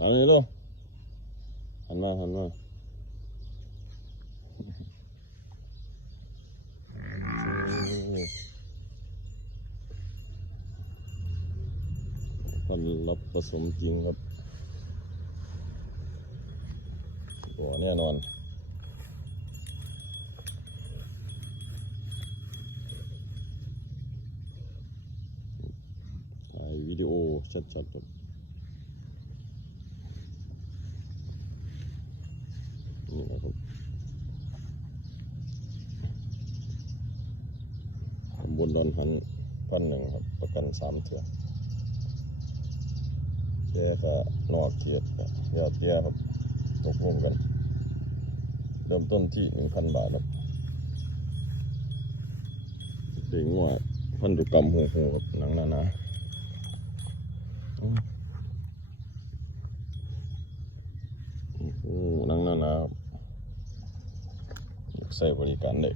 อันนี้ลูกหันมาพันรับผสมจริงครับตัวแน่นอนถ่ายวิดีโอชัดๆครับนี่นะครับตำบลดอนหัน1,000ครับประกัน3 เถื่อแกก็นอกเทียบยอดแกครับตกลงกันเริ่มต้นที่ 1,000 บาทครับเด็กง่ายพันธุกรรมหูครับหนังหนาหนังหนาครับใส่บริการได้